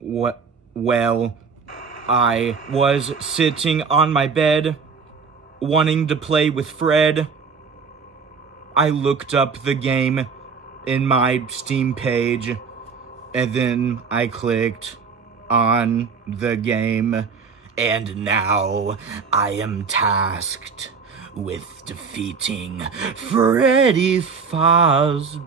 Well, I was sitting on my bed, wanting to play with Fred. I looked up the game in my Steam page, and then I clicked on the game, and now I am tasked with defeating Freddy Fazbear.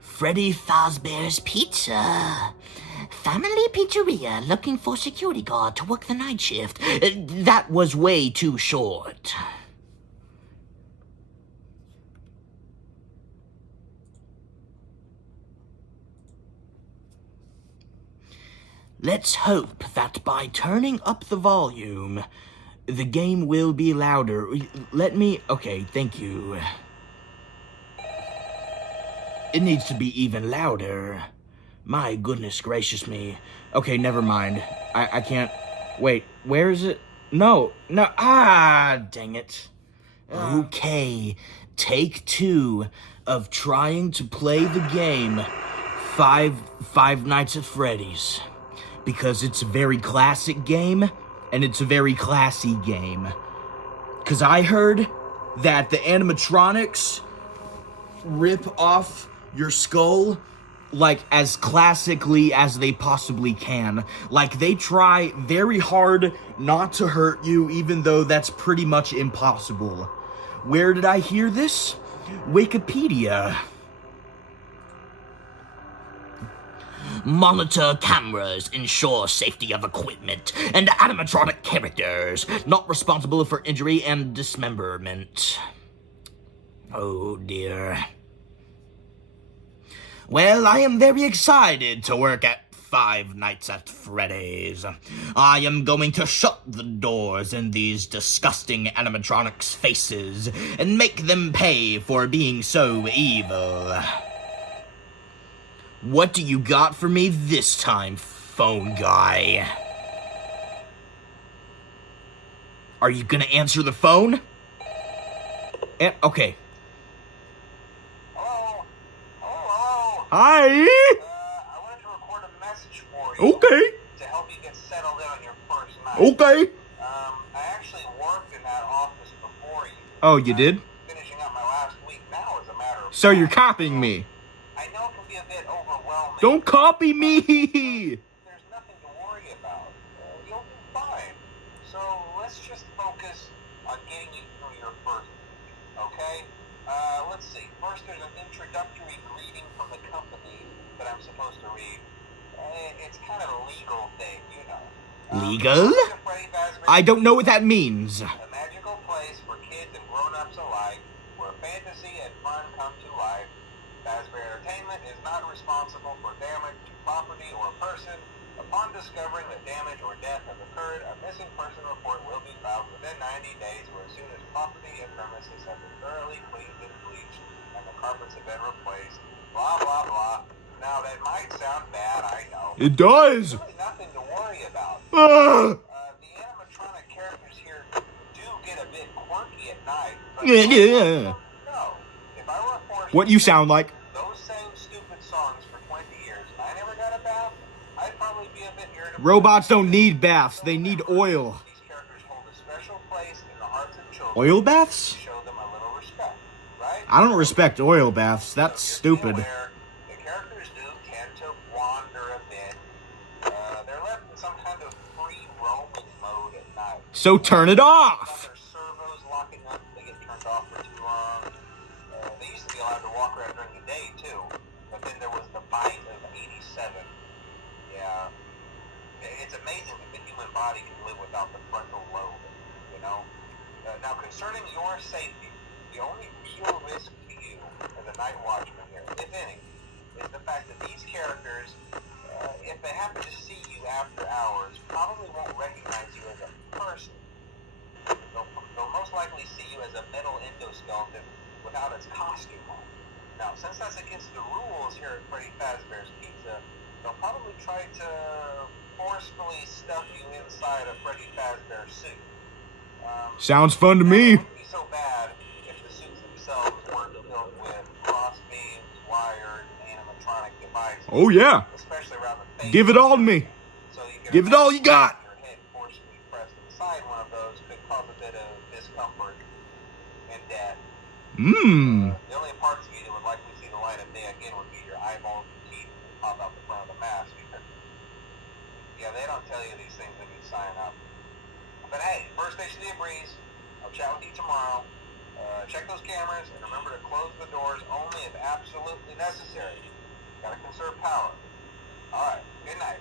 Freddy Fazbear's Pizza. Family pizzeria looking for security guard to work the night shift. That was way too short. Let's hope that by turning up the volume, the game will be louder. Okay, thank you. It needs to be even louder. My goodness gracious me. Okay, never mind. I can't... Wait, where is it? No. Dang it. Okay, take 2 of trying to play the game Five Nights at Freddy's. Because it's a very classic game, and it's a very classy game. Because I heard that the animatronics rip off your skull like as classically as they possibly can. Like they try very hard not to hurt you, even though that's pretty much impossible. Where did I hear this? Wikipedia. Monitor cameras ensure safety of equipment and animatronic characters, not responsible for injury and dismemberment. Oh dear. Well, I am very excited to work at Five Nights at Freddy's. I am going to shut the doors in these disgusting animatronics' faces and make them pay for being so evil. What do you got for me this time, phone guy? Are you gonna answer the phone? Okay. Hello? Hi! I wanted to record a message for you. Okay. To help you get settled in on your first night. Okay. I actually worked in that office before you. Oh, you did? Finishing up my last week now as a matter of So fact. you're copying me. I know it can be a bit overwhelming. Don't copy me! There's nothing to worry about. You'll be fine. So let's just focus on getting you through your first week, okay? Let's see. First, there's an introductory greeting from the company that I'm supposed to read. It's kind of a legal thing, you know. Legal? I don't know what that means. A magical place for kids and grown-ups alike, where fantasy and fun come to life. Fazbear Entertainment is not responsible for damage to property or person. Upon discovering that damage or death has occurred, a missing person report will be filed within 90 days or as soon as property and premises have been thoroughly cleaned and bleached and the carpets have been replaced. Blah, blah, blah. Now, that might sound bad, I know. It does! There's really nothing to worry about. Ah. The animatronic characters here do get a bit quirky at night. But Yeah. no. If I were forced What you sound like? those same stupid songs for 20 years and I never got a bath, I'd probably be a bit irritable. Robots don't need baths, they need oil. These characters hold a special place in the hearts of children. Oil baths? Show them a little respect, right? I don't respect oil baths, that's So just stupid. be aware, the characters do tend to wander a bit. They're left in some kind of free roaming mode at night. So turn it off! Their servos locking up, they get turned off for too long. They used to be allowed to walk around during the day too, but then there was the bite of 87. Yeah, it's amazing that the human body can live without the frontal lobe, you know? Now, concerning your safety, the only real risk to you as a night watchman here, if any, is the fact that these characters, if they happen to see you after hours, probably won't recognize you as a person. They'll most likely see you as a metal endoskeleton without its costume on. Now, since that's against the rules here at Freddy Fazbear's Pizza, they'll probably try to forcefully stuff you inside a Freddy Fazbear suit. Sounds fun to It me. wouldn't be so bad if the suits themselves weren't filled with cross beams, wires, and animatronic devices. Oh yeah. Especially around the face. Give it all to me. So you can Give it all you got. your head forcefully pressed inside one of those could cause a bit of discomfort and death. The only parts of you that would likely see the light of day again would be your eyeballs and teeth that pop out the front of the mask. Yeah, they don't tell you these things when you sign up. But hey, first station of the breeze. I'll chat with you tomorrow. Check those cameras and remember to close the doors only if absolutely necessary. Gotta conserve power. Alright, good night.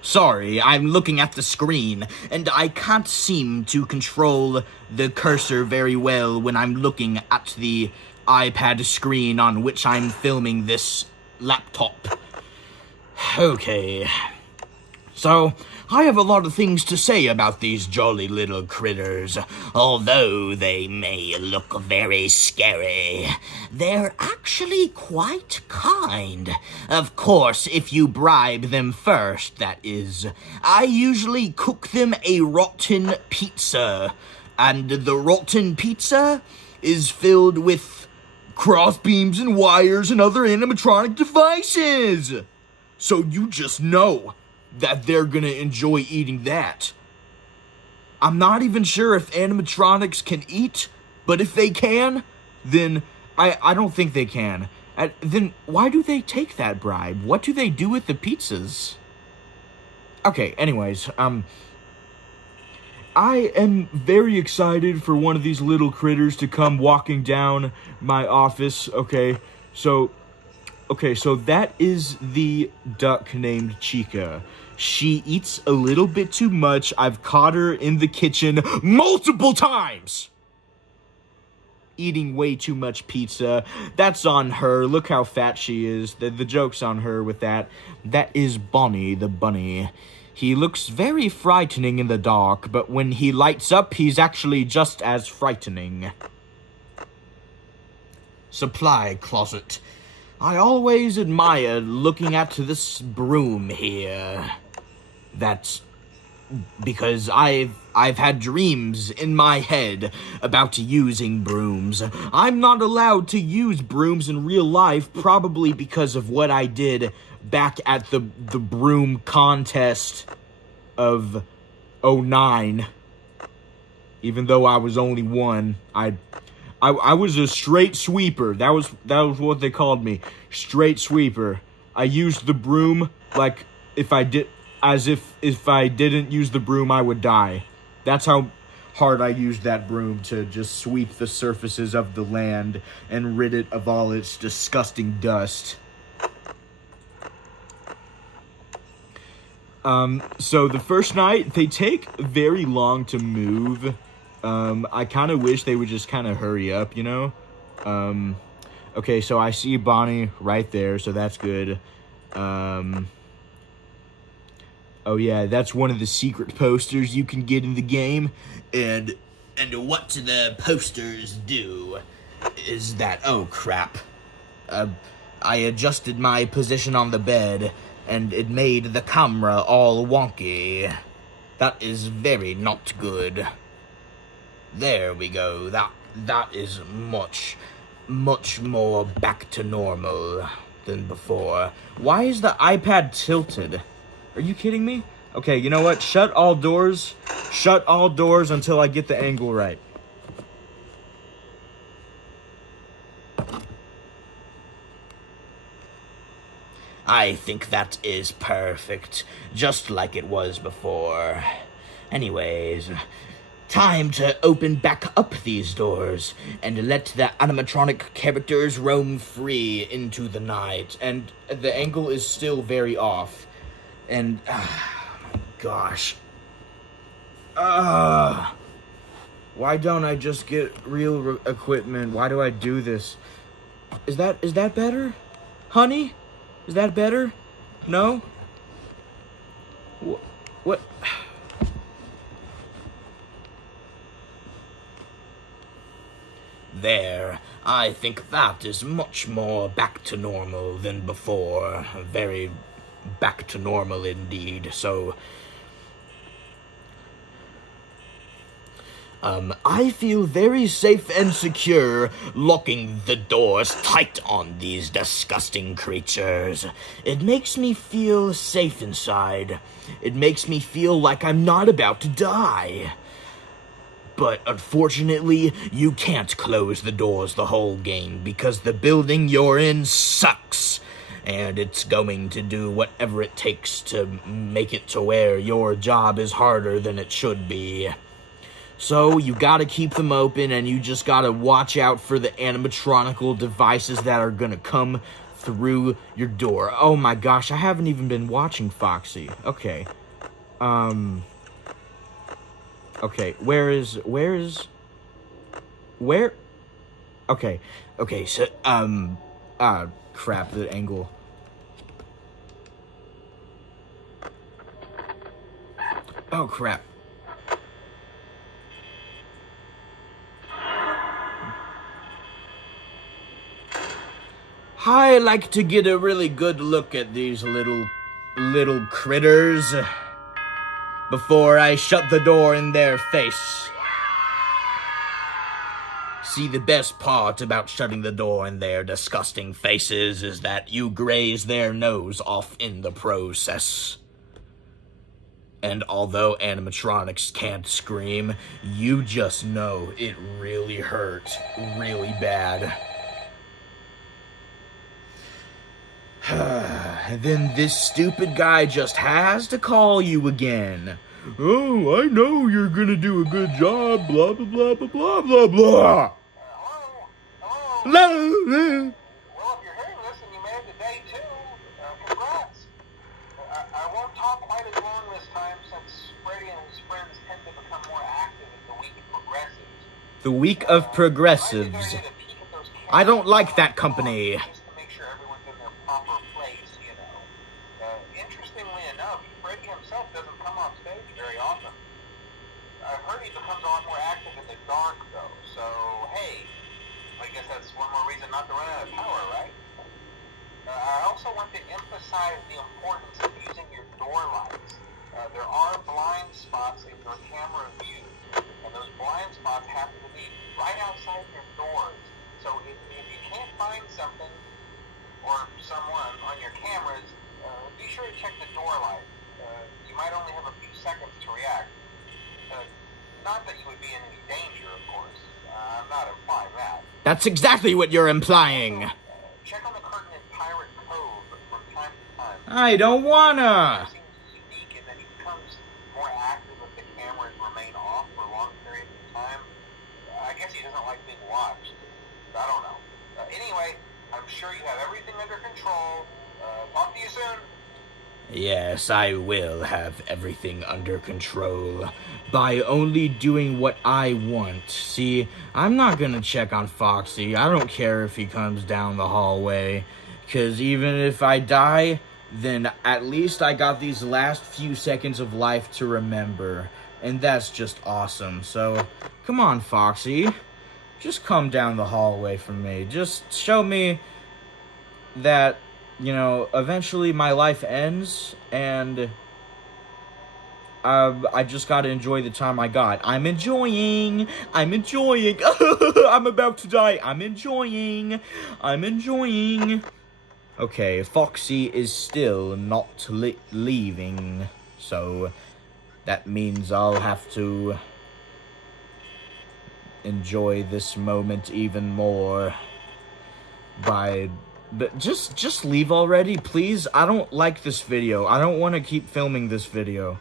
Sorry, I'm looking at the screen, and I can't seem to control the cursor very well when I'm looking at the iPad screen on which I'm filming this laptop. Okay. So, I have a lot of things to say about these jolly little critters. Although they may look very scary, they're actually quite kind. Of course, if you bribe them first, that is. I usually cook them a rotten pizza, and the rotten pizza is filled with cross beams and wires and other animatronic devices. So you just know that they're gonna enjoy eating that. I'm not even sure if animatronics can eat, but if they can, then I don't think they can. Then why do they take that bribe? What do they do with the pizzas? Okay, anyways, I am very excited for one of these little critters to come walking down my office, okay? So that is the duck named Chica. She eats a little bit too much. I've caught her in the kitchen multiple times eating way too much pizza. That's on her. Look how fat she is. The joke's on her with that. That is Bonnie the bunny. He looks very frightening in the dark, but when he lights up, he's actually just as frightening. Supply closet. I always admire looking at this broom here. That's because I've had dreams in my head about using brooms. I'm not allowed to use brooms in real life, probably because of what I did back at the broom contest of 2009. Even though I was only one, I was a straight sweeper. That was what they called me. Straight sweeper. I used the broom like if I didn't use the broom, I would die. That's how hard I used that broom to just sweep the surfaces of the land and rid it of all its disgusting dust. So the first night, they take very long to move. I kind of wish they would just kind of hurry up, you know? Okay, so I see Bonnie right there, so that's good. Oh yeah, that's one of the secret posters you can get in the game. And what the posters do is that, oh crap. I adjusted my position on the bed, and it made the camera all wonky. That is very not good. There we go. That is much more back to normal than before. Why is the iPad tilted? Are you kidding me? Okay, you know what? Shut all doors. Shut all doors until I get the angle right. I think that is perfect. Just like it was before. Anyways, time to open back up these doors and let the animatronic characters roam free into the night. And the angle is still very off. And, my gosh. Why don't I just get real equipment? Why do I do this? Is that better? Honey? Is that better? No? What? There. I think that is much more back to normal than before. Very back to normal indeed. So, I feel very safe and secure locking the doors tight on these disgusting creatures. It makes me feel safe inside. It makes me feel like I'm not about to die. But unfortunately, you can't close the doors the whole game because the building you're in sucks. And it's going to do whatever it takes to make it to where your job is harder than it should be. So you gotta keep them open, and you just gotta watch out for the animatronical devices that are gonna come through your door. Oh my gosh, I haven't even been watching Foxy. Okay. Okay, where? Okay, so, crap, the angle. Oh, crap. I like to get a really good look at these little critters before I shut the door in their face. See, the best part about shutting the door in their disgusting faces is that you graze their nose off in the process. And although animatronics can't scream, you just know it really hurt really bad. And then this stupid guy just has to call you again. Oh, I know you're gonna do a good job, blah, blah, blah, blah, blah, blah, blah. Hello? Well, if you're hearing this and you made it to day 2, congrats. I won't talk quite as long this time since Freddy and his friends tend to become more active as the week progresses. The week of progressives. I don't like that company. Just to make sure everyone's in their proper place, you know. Interestingly enough, Freddy himself doesn't come off stage very often. I've heard he becomes a lot more active in the dark, though, so hey, I guess that's one more reason not to run out of power, right? I also want to emphasize the importance of using your door lights. There are blind spots in your camera view, and those blind spots happen to be right outside your doors. So if you can't find something or someone on your cameras, be sure to check the door light. You might only have a few seconds to react. Not that you would be in any danger, of course. I'm not implying that. That's exactly what you're implying. Check on the curtain in Pirate Cove from time to time. I don't wanna. It seems unique in that he becomes more active if the cameras remain off for long periods of time. I guess he doesn't like being watched. I don't know. Anyway, I'm sure you have everything under control. Talk to you soon. Yes, I will have everything under control by only doing what I want. See, I'm not gonna check on Foxy. I don't care if he comes down the hallway, because even if I die, then at least I got these last few seconds of life to remember, and that's just awesome. So, come on, Foxy. Just come down the hallway from me. Just show me that, you know, eventually my life ends, and I just gotta enjoy the time I got. I'm enjoying. I'm about to die. I'm enjoying. Okay, Foxy is still not leaving, so that means I'll have to enjoy this moment even more but just leave already, please. I don't like this video. I don't want to keep filming this video.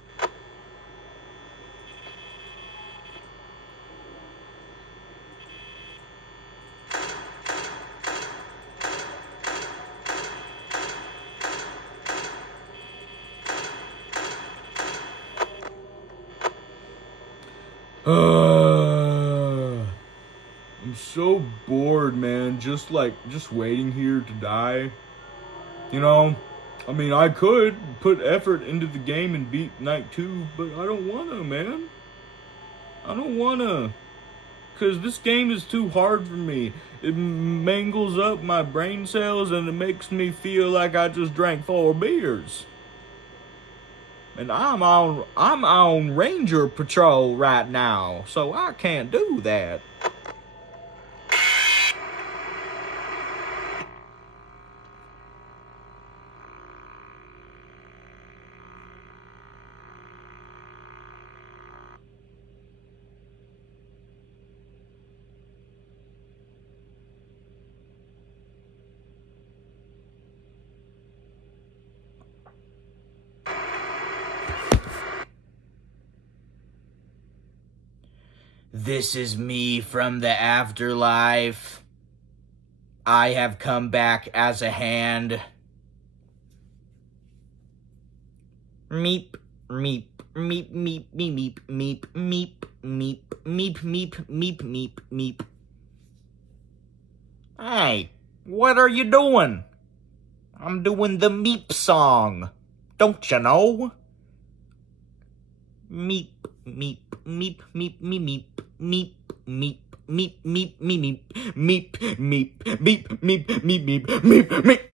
I'm so bored, man. Just waiting here to die. You know, I mean, I could put effort into the game and beat night 2, but I don't wanna, man. I don't wanna. because this game is too hard for me. It mangles up my brain cells and it makes me feel like I just drank 4 beers. And I'm on Ranger Patrol right now, so I can't do that. This is me from the afterlife. I have come back as a hand. Meep, meep, meep, meep, meep, meep, meep, meep, meep, meep, meep, meep, meep. Hey, what are you doing? I'm doing the meep song. Don't you know? Meep, meep, meep, meep, meep, meep, meep, meep, meep, meep, meep, meep, meep, meep, meep, meep, meep, meep, meep, meep.